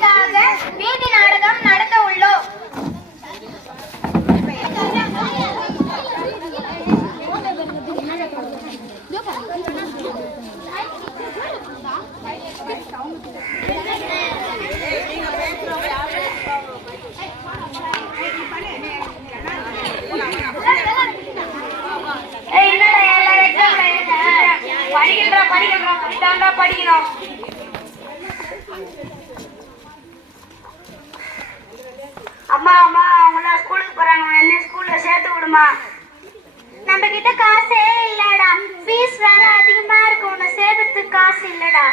குழந்தைகளுக்காக வீதி நாடகம் நடத்த உள்ளோம். படிக்கணும். அம்மா அம்மா அவங்க ஸ்கூலுக்கு போறாங்க, என்ன ஸ்கூல்ல சேர்த்து விடுமா. நம்ம கிட்ட காசே இல்லடா, ஃபீஸ் வேற அதிகமா இருக்கு, உன்னை சேர்க்கறதுக்கு காசு இல்லடா.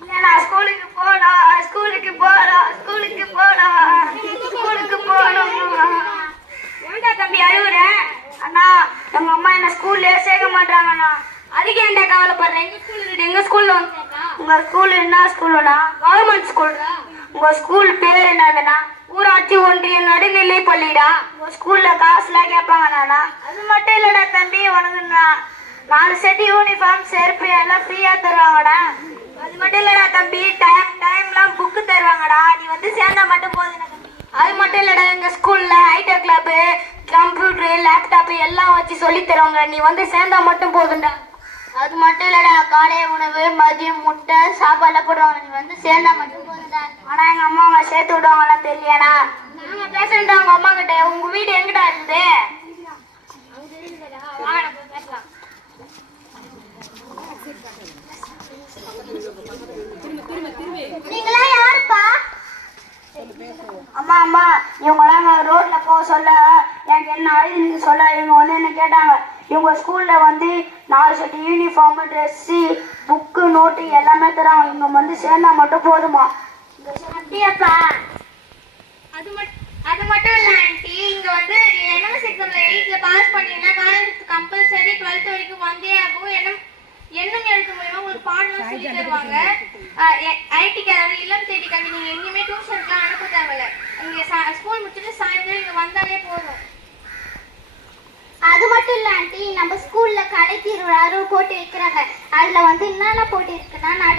இல்லடா ஸ்கூலுக்கு போடா, ஸ்கூலுக்கு போடா, ஸ்கூலுக்கு போடா, ஸ்கூலுக்கு போகணும். ஏன்டா தம்பி அழுவுற? அண்ணா எங்க அம்மா என்ன ஸ்கூல்ல சேர்க்க மாட்டாங்கண்ணா. அதுக்கு ஏன்டா கவலைப்படுறேன்? எங்க ஸ்கூல்ல வந்து உங்க ஸ்கூல் என்ன ஸ்கூலுண்ணா? கவர்மெண்ட் ஸ்கூல்டா. உங்க ஸ்கூல் பேர் என்னதுண்ணா? ஊராட்சி ஒன்றிய நடுநிலை பள்ளிடா. உங்க ஸ்கூல்ல காசுலாம் கேட்பாங்கண்ணா. அது மட்டும் இல்லடா தம்பி, உனக்கு 4 செட் யூனிஃபார்ம் செருப்பு எல்லாம் ஃப்ரீயா தருவாங்கடா. அது மட்டும் இல்லடா தம்பி, டைம்லாம் புக்கு தருவாங்கடா. நீ வந்து சேர்ந்தா மட்டும் போதுண்ணா தம்பி. அது மட்டும் இல்லடா, எங்க ஸ்கூல்ல ஹைடெக் கிளப், கம்ப்யூட்டர், லேப்டாப் எல்லாம் வச்சு சொல்லி தருவாங்க. நீ வந்து சேர்ந்தா மட்டும் போதுண்டா. அது மட்டும் இல்லடா, காலை உணவு, மதியம் முட்டை சாப்பாடுல போடுவாங்க. நீ வந்து சேர்ந்தா மட்டும் போதுடா. ஆனா எங்க அம்மா அவங்க சேர்த்து விடுவாங்களா தெரியலடா. நாங்க பேசுறா உங்க அம்மா கிட்ட. உங்க வீடு எங்கடா இருக்குது? பேசலாம். நீங்களா யாருப்பா? அம்மா அம்மா இவங்கெல்லாம் ரோட்ல போக சொல்ல எனக்கு என்ன அழுதுன்னு சொல்ல இவங்க வந்து என்ன கேட்டாங்க. இவங்க ஸ்கூல்ல வந்து 4 set uniform, dress, book, note எல்லாமே தராங்க. இவங்க வந்து சேர்ந்தா மட்டும் போதுமா? அப்படியாப்பா? அது மட்டும் இல்ல ஆண்டி, இங்க வந்து என்எம்எஸ் எக்ஸாம்ல 8ல பாஸ் பண்ணீங்கன்னா காலேஜ் கம்பல்சரி 12th வரைக்கும் வந்தே ஆகும். எண்ணம் எழுத்து மூலமா ஒரு பாடம் சொல்லி தருவாங்க. ஐடி கல்வி, இல்லம் தேடி கல்வி. நீங்க எங்கேயுமே டியூஷனுக்குலாம் அனுப்ப தேவையில்ல. இங்க ஸ்கூல் முடிச்சுட்டு சாயந்தரம் இங்க வந்தாலே போதும். அது மட்டும் இல்ல ஆண்டி, நம்ம ஸ்கூல்ல கடை திருவிழா போட்டி வைக்கிறாங்க. அதுல வந்து என்னென்ன போட்டி இருக்குன்னா